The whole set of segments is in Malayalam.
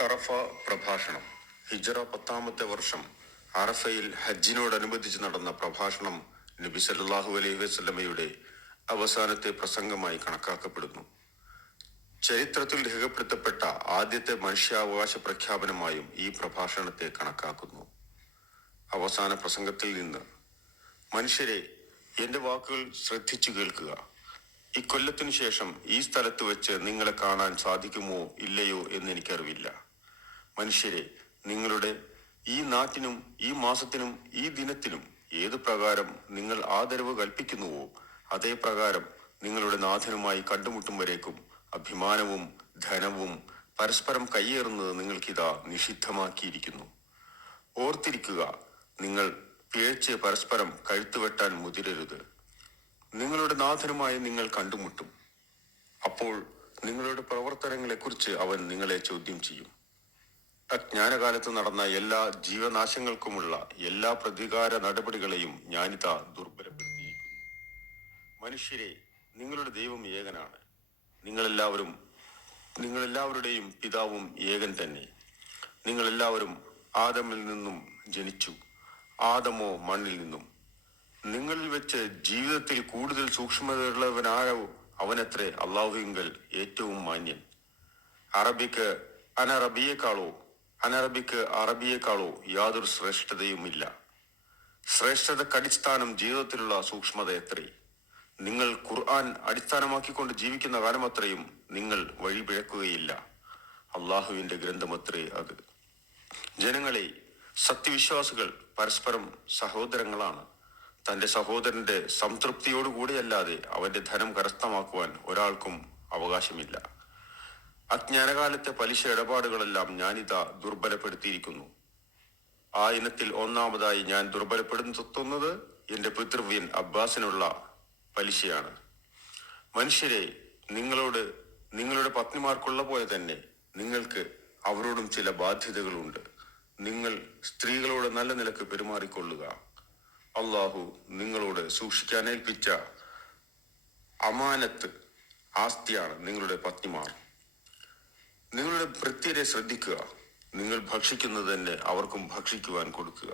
അറഫ പ്രഭാഷണം. ഹിജ്റ 10-ാമത്തെ വർഷം അറഫയിൽ ഹജ്ജിനോടനുബന്ധിച്ച് നടന്ന പ്രഭാഷണം നബി സല്ലല്ലാഹു അലൈഹി വസല്ലമയുടെ അവസാനത്തെ പ്രസംഗമായി കണക്കാക്കപ്പെടുന്നു. ചരിത്രത്തിൽ രേഖപ്പെടുത്തപ്പെട്ട ആദ്യത്തെ മനുഷ്യാവകാശ പ്രഖ്യാപനമായും ഈ പ്രഭാഷണത്തെ കണക്കാക്കുന്നു. അവസാന പ്രസംഗത്തിൽ നിന്ന്: മനുഷ്യരെ, എന്റെ വാക്കുകൾ ശ്രദ്ധിച്ചു കേൾക്കുക. ഇക്കൊല്ലത്തിനു ശേഷം ഈ സ്ഥലത്ത് വെച്ച് നിങ്ങളെ കാണാൻ സാധിക്കുമോ ഇല്ലയോ എന്നെനിക്കറിവില്ല. മനുഷ്യരെ, നിങ്ങളുടെ ഈ നാട്ടിനും ഈ മാസത്തിനും ഈ ദിനത്തിനും ഏതു പ്രകാരം നിങ്ങൾ ആദരവ് കൽപ്പിക്കുന്നുവോ അതേ പ്രകാരം നിങ്ങളുടെ നാഥനുമായി കണ്ടുമുട്ടും വരേക്കും അഭിമാനവും ധനവും പരസ്പരം കയ്യേറുന്നത് നിങ്ങൾക്കിതാ നിഷിദ്ധമാക്കിയിരിക്കുന്നു. ഓർത്തിരിക്കുക, നിങ്ങൾ പിഴച്ച് പരസ്പരം കഴുത്തുവെട്ടാൻ മുതിരരുത്. നിങ്ങളുടെ നാഥനുമായി നിങ്ങൾ കണ്ടുമുട്ടും. അപ്പോൾ നിങ്ങളുടെ പ്രവർത്തനങ്ങളെക്കുറിച്ച് അവൻ നിങ്ങളെ ചോദ്യം ചെയ്യും. അജ്ഞാനകാലത്ത് നടന്ന എല്ലാ ജീവനാശങ്ങൾക്കുമുള്ള എല്ലാ പ്രതികാര നടപടികളെയും ഞാനിതാ ദുർബലപ്പെടുത്തിയിരിക്കുന്നു. മനുഷ്യരെ, നിങ്ങളുടെ ദൈവം ഏകനാണ്. നിങ്ങളെല്ലാവരുടെയും പിതാവും ഏകൻ തന്നെ. നിങ്ങളെല്ലാവരും ആദമിൽ നിന്നും ജനിച്ചു, ആദമോ മണ്ണിൽ നിന്നും. നിങ്ങളിൽ വെച്ച് ജീവിതത്തിൽ കൂടുതൽ സൂക്ഷ്മതയുള്ളവനായോ അവനത്രേ അള്ളാഹുവിങ്കൽ ഏറ്റവും മാന്യൻ. അറബിക്ക് അറബിയേക്കാളോ യാതൊരു ശ്രേഷ്ഠതയുമില്ല. ശ്രേഷ്ഠതക്കടിസ്ഥാനം ജീവിതത്തിലുള്ള സൂക്ഷ്മതയത്രേ. നിങ്ങൾ ഖുർആൻ അടിസ്ഥാനമാക്കിക്കൊണ്ട് ജീവിക്കുന്ന കാലമത്രയും നിങ്ങൾ വഴിപിഴക്കുകയില്ല. അള്ളാഹുവിന്റെ ഗ്രന്ഥമത്രേ അത്. ജനങ്ങളെ, സത്യവിശ്വാസികൾ പരസ്പരം സഹോദരങ്ങളാണ്. തന്റെ സഹോദരന്റെ സംതൃപ്തിയോടുകൂടിയല്ലാതെ അവന്റെ ധനം കരസ്ഥമാക്കുവാൻ ഒരാൾക്കും അവകാശമില്ല. അജ്ഞാനകാലത്തെ പലിശ ഇടപാടുകളെല്ലാം ഞാനിതാ ദുർബലപ്പെടുത്തിയിരിക്കുന്നു. ആ ഇനത്തിൽ ഒന്നാമതായി ഞാൻ ദുർബലപ്പെടുത്തുന്നത് എന്റെ പിതൃവ്യൻ അബ്ബാസിനുള്ള പലിശയാണ്. മനുഷ്യരെ, നിങ്ങളുടെ പത്നിമാർക്കുള്ള പോലെ തന്നെ നിങ്ങൾക്ക് അവരോടും ചില ബാധ്യതകളുണ്ട്. നിങ്ങൾ സ്ത്രീകളോട് നല്ല നിലക്ക് പെരുമാറിക്കൊള്ളുക. അള്ളാഹു നിങ്ങളോട് സൂക്ഷിക്കാനേൽപ്പിച്ച അമാനത്ത് ആസ്തിയാണ് നിങ്ങളുടെ പത്നിമാർ. നിങ്ങളുടെ ഭൃത്യരെ ശ്രദ്ധിക്കുക. നിങ്ങൾ ഭക്ഷിക്കുന്നത് തന്നെ അവർക്കും ഭക്ഷിക്കുവാൻ കൊടുക്കുക.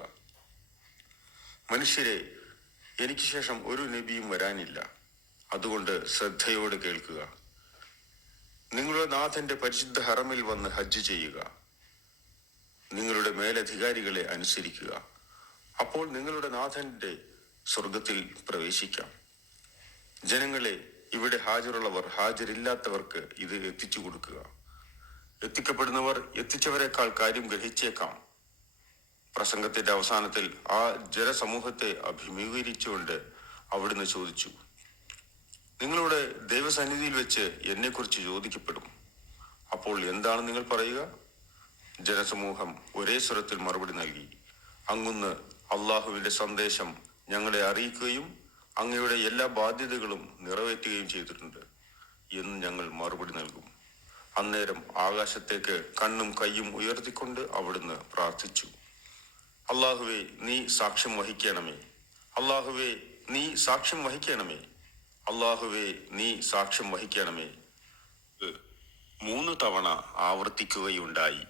മനുഷ്യരെ, എനിക്ക് ശേഷം ഒരു നബിയും വരാനില്ല. അതുകൊണ്ട് ശ്രദ്ധയോടെ കേൾക്കുക. നിങ്ങളുടെ നാഥന്റെ പരിശുദ്ധ ഹറമിൽ വന്ന് ഹജ്ജ് ചെയ്യുക. നിങ്ങളുടെ മേലധികാരികളെ അനുസരിക്കുക. അപ്പോൾ നിങ്ങളുടെ നാഥന്റെ സ്വർഗത്തിൽ പ്രവേശിക്കാം. ജനങ്ങളെ, ഇവിടെ ഹാജരുള്ളവർ ഹാജരില്ലാത്തവർക്ക് ഇത് എത്തിച്ചു കൊടുക്കുക. എത്തിക്കപ്പെടുന്നവർ എത്തിച്ചവരെക്കാൾ കാര്യം ഗ്രഹിച്ചേക്കാം. പ്രസംഗത്തിന്റെ അവസാനത്തിൽ ആ ജനസമൂഹത്തെ അഭിമുഖീകരിച്ചുകൊണ്ട് അവിടുന്ന് ചോദിച്ചു: നിങ്ങളുടെ ദൈവസന്നിധിയിൽ വെച്ച് എന്നെക്കുറിച്ച് ചോദിക്കപ്പെടും. അപ്പോൾ എന്താണ് നിങ്ങൾ പറയുക? ജനസമൂഹം ഒരേ സ്വരത്തിൽ മറുപടി നൽകി: അങ്ങുന്ന് അള്ളാഹുവിന്റെ സന്ദേശം ഞങ്ങളെ അറിയിക്കുകയും അങ്ങയുടെ എല്ലാ ബാധ്യതകളും നിറവേറ്റുകയും ചെയ്തിട്ടുണ്ട് എന്ന് ഞങ്ങൾ മറുപടി നൽകും. അന്നേരം ആകാശത്തേക്ക് കണ്ണും കൈയും ഉയർത്തിക്കൊണ്ട് അവിടുന്ന് പ്രാർത്ഥിച്ചു: അള്ളാഹുവേ, നീ സാക്ഷ്യം വഹിക്കണമേ. അള്ളാഹുവേ, നീ സാക്ഷ്യം വഹിക്കണമേ. അള്ളാഹുവേ, നീ സാക്ഷ്യം വഹിക്കണമേ. 3 തവണ ആവർത്തിക്കുകയുണ്ടായി.